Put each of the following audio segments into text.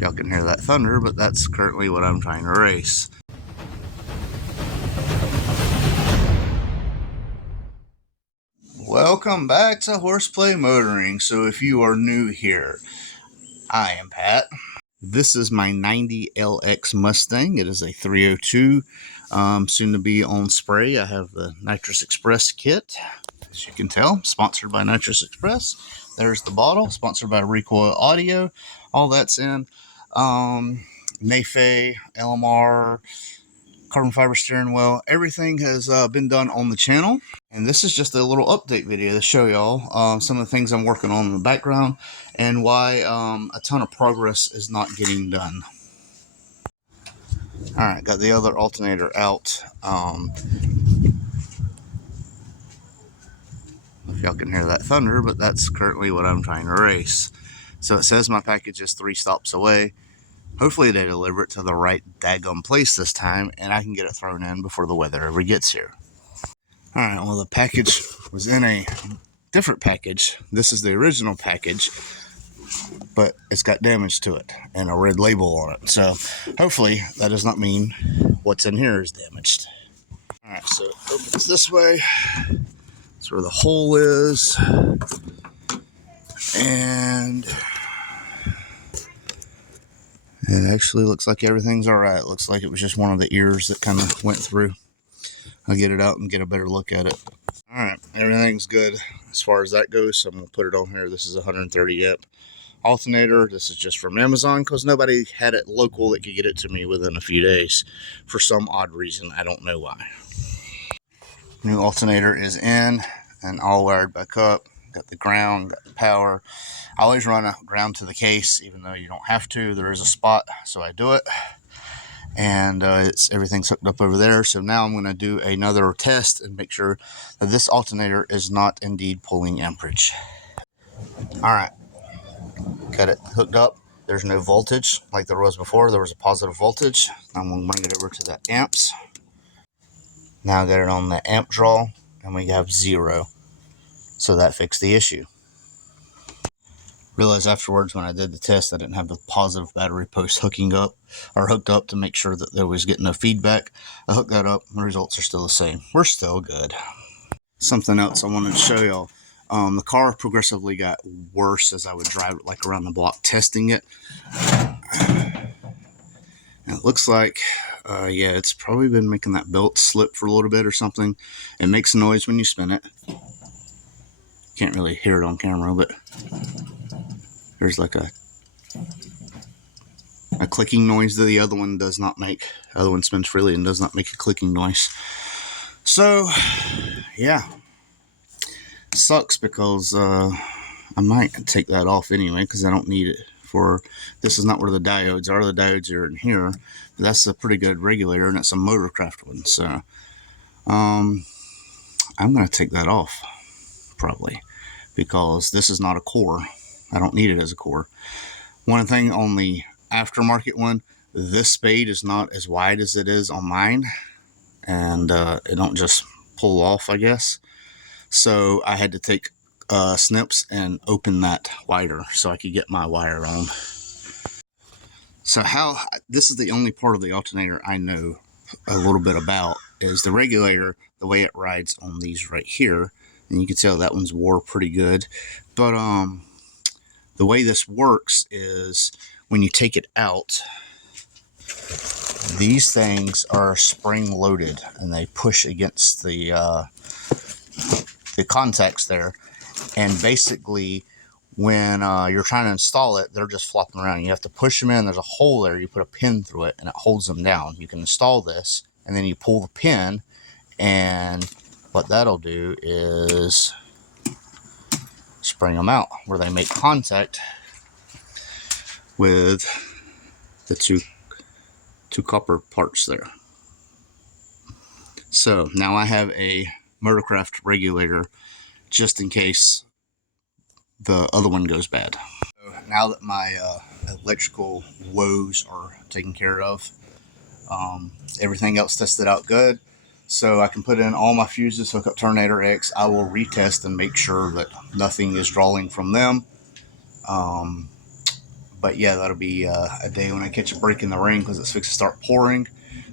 if y'all can hear that thunder, but that's currently what I'm trying to race. Welcome back to Horseplay Motoring. So if you are new here, I am Pat. This is my 90 LX Mustang. It is a 302, soon to be on spray. I have the Nitrous Express kit, as you can tell, sponsored by Nitrous Express. There's the bottle, sponsored by Recoil Audio. All that's in. NexgenEfi, LMR, carbon fiber steering wheel. Everything has been done on the channel. And this is just a little update video to show y'all some of the things I'm working on in the background and why a ton of progress is not getting done. Alright, got the other alternator out. If y'all can hear that thunder, but that's currently what I'm trying to race. So it says my package is 3 stops away. Hopefully they deliver it to the right daggum place this time, and I can get it thrown in before the weather ever gets here. Alright, well, the package was in a different package. This is the original package, but it's got damage to it and a red label on it. So hopefully that does not mean what's in here is damaged. Alright, so it opens this way. That's where the hole is. And it actually looks like everything's alright. It looks like it was just one of the ears that kind of went through. I'll get it out and get a better look at it. Alright, everything's good as far as that goes, so I'm going to put it on here. This is a 130 amp alternator. This is just from Amazon because nobody had it local that could get it to me within a few days for some odd reason. I don't know why. New alternator is in and all wired back up. Got the ground, got the power. I always run a ground to the case, even though you don't have to. There is a spot, so I do it. And everything's hooked up over there. So now I'm going to do another test and make sure that this alternator is not indeed pulling amperage. Alright, got it hooked up. There's no voltage like there was before. There was a positive voltage. I'm going to bring it over to the amps. Now I got it on the amp draw, and we have 0. So that fixed the issue. Realized afterwards when I did the test I didn't have the positive battery post hooked up to make sure that there was getting no feedback. I hooked that up, the results are still the same. We're still good. Something else I wanted to show y'all. The car progressively got worse as I would drive it like around the block testing it. And it looks like yeah, it's probably been making that belt slip for a little bit or something. It makes a noise when you spin it. Can't really hear it on camera, but there's like a clicking noise that the other one does not make. The other one spins freely and does not make a clicking noise. So, yeah. Sucks because I might take that off anyway because I don't need it for... This is not where the diodes are. The diodes are in here. But that's a pretty good regulator, and it's a Motorcraft one. So, I'm going to take that off, probably, because this is not a core. I don't need it as a core. One thing on the aftermarket one, this spade is not as wide as it is on mine, and it don't just pull off, I guess. So I had to take snips and open that wider so I could get my wire on. So this is the only part of the alternator I know a little bit about, is the regulator, the way it rides on these right here. And you can tell that one's wore pretty good. But the way this works is when you take it out, these things are spring loaded and they push against the contacts there. And basically when you're trying to install it, they're just flopping around. You have to push them in. There's a hole there. You put a pin through it and it holds them down. You can install this and then you pull the pin, and what that'll do is spring them out where they make contact with the two copper parts there. So now I have a Motorcraft regulator just in case the other one goes bad. So now that my electrical woes are taken care of, everything else tested out good, so I can put in all my fuses, hook up Alternator X. I will retest and make sure that nothing is drawing from them. But yeah, that'll be a day when I catch a break in the rain because it's fixed to start pouring.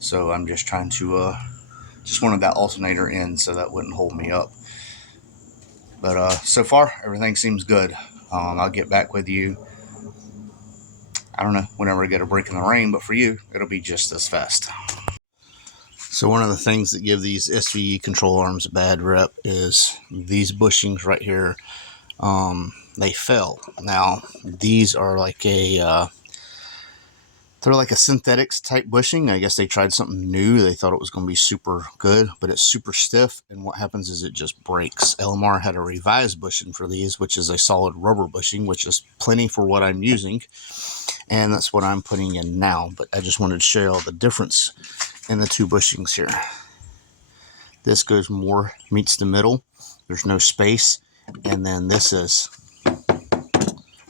So I'm just trying to just wanted that alternator in so that wouldn't hold me up. But so far everything seems good. I'll get back with you, I don't know, whenever I get a break in the rain, but for you it'll be just as fast. So one of the things that give these SVE control arms a bad rep is these bushings right here. They fell. Now these are like they're like a synthetics type bushing. I guess they tried something new. They thought it was going to be super good, but it's super stiff. And what happens is it just breaks. LMR had a revised bushing for these, which is a solid rubber bushing, which is plenty for what I'm using. And that's what I'm putting in now. But I just wanted to show you all the difference in the two bushings here. This goes more, meets the middle. There's no space. And then this is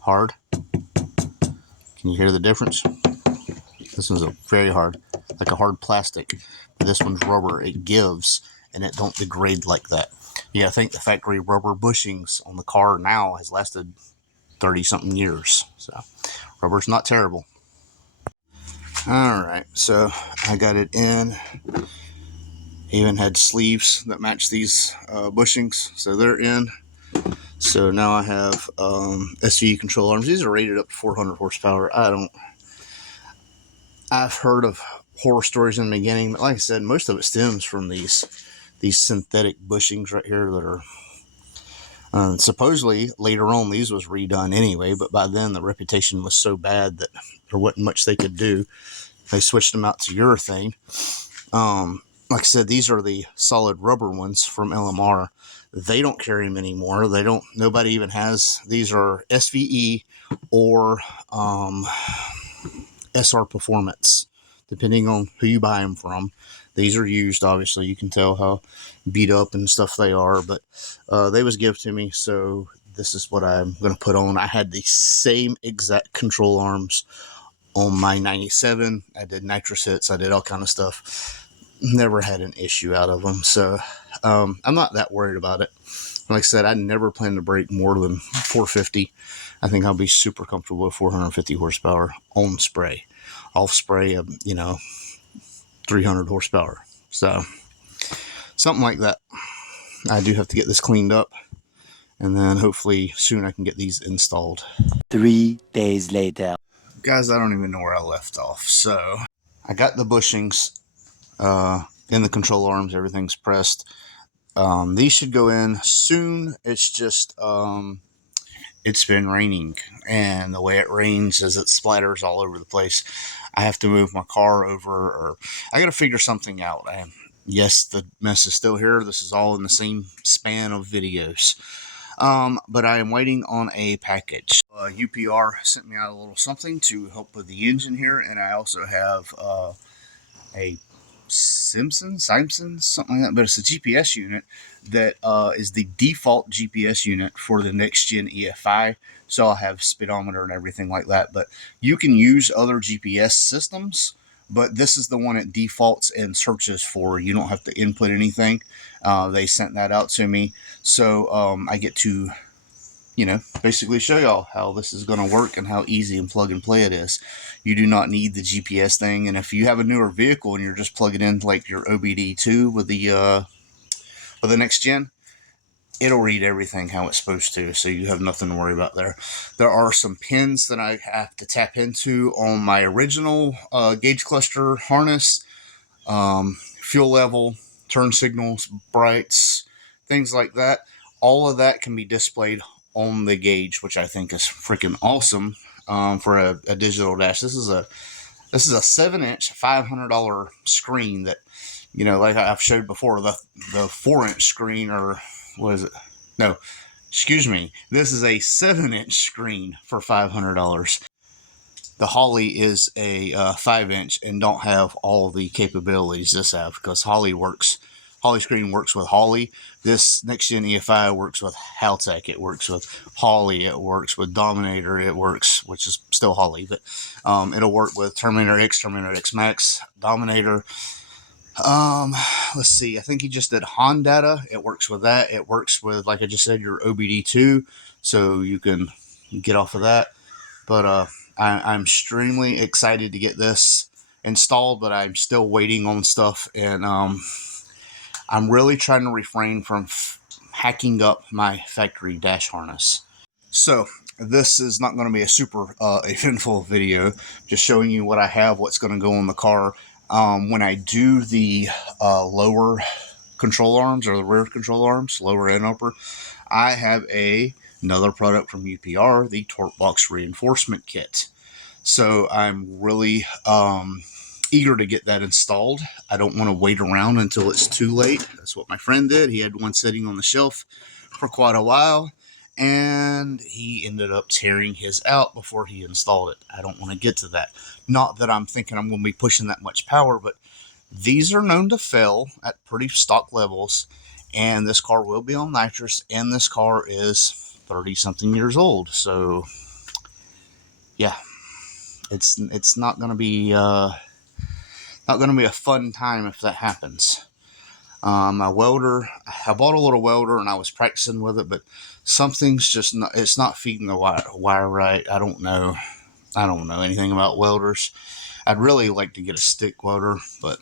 hard. Can you hear the difference? This one's very hard, like a hard plastic. This one's rubber. It gives, and it don't degrade like that. Yeah, I think the factory rubber bushings on the car now has lasted 30-something years. So rubber's not terrible. All right, so I got it in. Even had sleeves that match these bushings, so they're in. So now I have SVE control arms. These are rated up to 400 horsepower. I've heard of horror stories in the beginning, but like I said, most of it stems from these synthetic bushings right here that are supposedly later on these was redone anyway, but by then the reputation was so bad that there wasn't much they could do. They switched them out to urethane. Like I said, these are the solid rubber ones from LMR. They don't carry them anymore. Nobody even has. These are SVE or SR Performance, depending on who you buy them from. These are used, obviously. You can tell how beat up and stuff they are, but they was given to me, so this is what I'm going to put on. I had the same exact control arms on my 97. I did nitrous hits. I did all kind of stuff. Never had an issue out of them, so I'm not that worried about it. Like I said, I never plan to break more than 450. I think I'll be super comfortable with 450 horsepower on spray. Off spray, 300 horsepower. So something like that. I do have to get this cleaned up, and then hopefully soon I can get these installed. 3 days later. Guys, I don't even know where I left off. So I got the bushings in the control arms. Everything's pressed. These should go in soon. It's just it's been raining, and the way it rains is it splatters all over the place. I have to move my car over, or I got to figure something out. Yes, the mess is still here. This is all in the same span of videos. But I am waiting on a package. UPR sent me out a little something to help with the engine here, and I also have a Simpson, something like that, but it's a GPS unit that is the default GPS unit for the NexgenEfi. So I'll have speedometer and everything like that, but you can use other GPS systems, but this is the one it defaults and searches for. You don't have to input anything. They sent that out to me, so I get to basically show y'all how this is going to work and how easy and plug and play it is. You do not need the GPS thing, and if you have a newer vehicle and you're just plugging in like your OBD2 with the next gen, it'll read everything how it's supposed to, so you have nothing to worry about there. There are some pins that I have to tap into on my original gauge cluster harness, fuel level, turn signals, brights, things like that. All of that can be displayed on the gauge, which I think is freaking awesome for a digital dash. This is a 7-inch $500 screen that, like I've showed before, the 4-inch screen, or what is it? No, excuse me. This is a 7-inch screen for $500. The Holly is a 5-inch and don't have all the capabilities this have, because Holly screen works with Holly. This NexgenEfi works with Haltech. It works with Holly. It works with Dominator. It works, which is still Holly, but it'll work with Terminator X, Terminator X Max, Dominator. Let's see. I think he just did Hondata. It works with that. It works with, like I just said, your OBD2, so you can get off of that. But I'm extremely excited to get this installed, but I'm still waiting on stuff, and I'm really trying to refrain from hacking up my factory dash harness. So this is not going to be a super eventful video, just showing you what I have, what's going to go on the car. When I do the lower control arms, or the rear control arms, lower and upper, I have another product from UPR, the Torque Box Reinforcement Kit. So I'm really eager to get that installed. I don't want to wait around until it's too late. That's what my friend did. He had one sitting on the shelf for quite a while, and he ended up tearing his out before he installed it. I don't want to get to that. Not that I'm thinking I'm going to be pushing that much power, but these are known to fail at pretty stock levels, and this car will be on nitrous, and this car is 30-something years old. So yeah, it's not going to be a fun time if that happens. My welder, I bought a little welder and I was practicing with it, but something's just not, it's not feeding the wire right. I don't know anything about welders. I'd really like to get a stick welder, but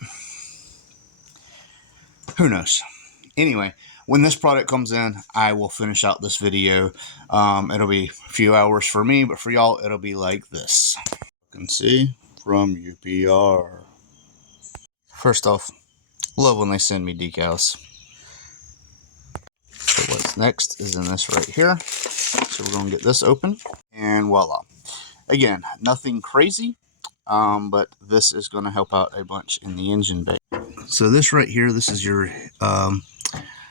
who knows. Anyway, when this product comes in, I will finish out this video. It'll be a few hours for me, but for y'all, it'll be like this. You can see from UPR. First off, love when they send me decals. So what's next is in this right here. So we're going to get this open, and voila. Again, nothing crazy, but this is going to help out a bunch in the engine bay. So this right here, this is your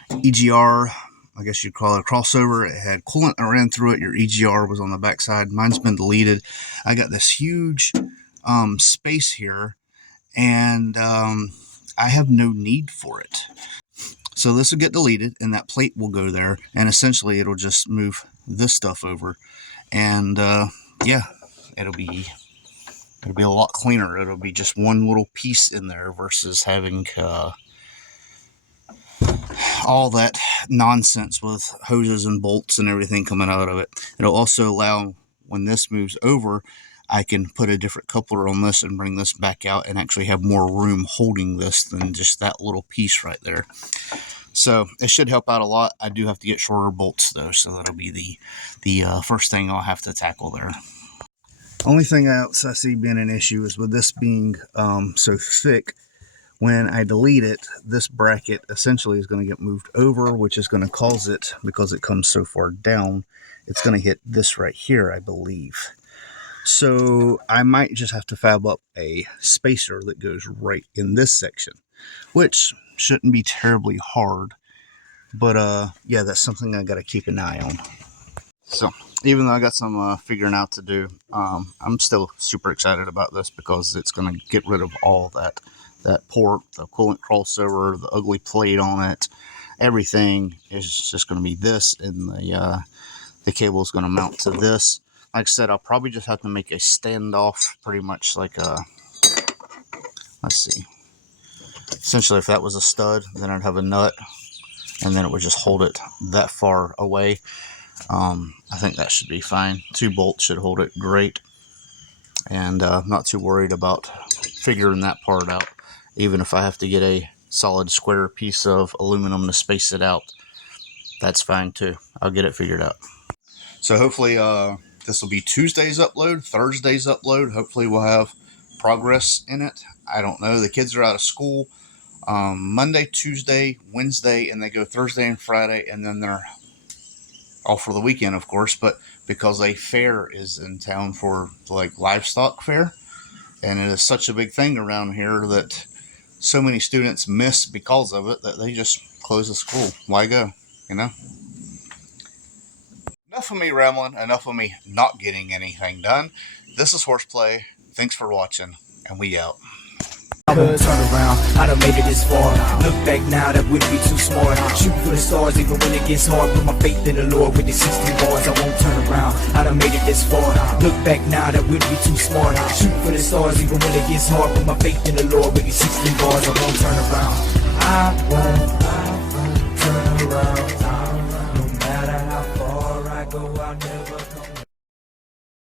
EGR, I guess you'd call it a crossover. It had coolant that ran through it. Your EGR was on the backside. Mine's been deleted. I got this huge space here, and I have no need for it. So this will get deleted, and that plate will go there, and essentially it'll just move this stuff over, and yeah, it'll be a lot cleaner. It'll be just one little piece in there versus having all that nonsense with hoses and bolts and everything coming out of it. It'll also allow, when this moves over, I can put a different coupler on this and bring this back out and actually have more room holding this than just that little piece right there. So it should help out a lot. I do have to get shorter bolts though, so that'll be the first thing I'll have to tackle there. Only thing else I see being an issue is with this being so thick. When I delete it, this bracket essentially is going to get moved over, which is going to cause it, because it comes so far down, it's going to hit this right here, I believe. So I might just have to fab up a spacer that goes right in this section, which shouldn't be terribly hard. But yeah, that's something I got to keep an eye on. So even though I got some figuring out to do, I'm still super excited about this because it's going to get rid of all that port, the coolant crossover, the ugly plate on it. Everything is just going to be this, and the cable is going to mount to this. Like I said, I'll probably just have to make a standoff, pretty much like a, let's see, essentially if that was a stud, then I'd have a nut, and then it would just hold it that far away. I think that should be fine. 2 bolts should hold it great, and I'm not too worried about figuring that part out. Even if I have to get a solid square piece of aluminum to space it out, that's fine too. I'll get it figured out. So hopefully this will be Tuesday's upload, Thursday's upload. Hopefully we'll have progress in it. I don't know. The kids are out of school Monday, Tuesday, Wednesday, and they go Thursday and Friday, and then they're off for the weekend, of course. But because a fair is in town for like livestock fair, and it is such a big thing around here that so many students miss because of it that they just close the school. Why go? You know? Enough of me rambling, enough of me not getting anything done. This is Horseplay. Thanks for watching, and we out. I won't turn around, I done made it this far. Look back now, that wouldn't be too smart. Shoot for the stars even when it gets hard. Put my faith in the Lord with the 16 bars. I won't turn around, I done made it this far. Look back now, that wouldn't be too smart. Shoot for the stars even when it gets hard. Put my faith in the Lord with the 16 bars. I won't turn around, I won't turn around. No matter how far I go, I'll never come.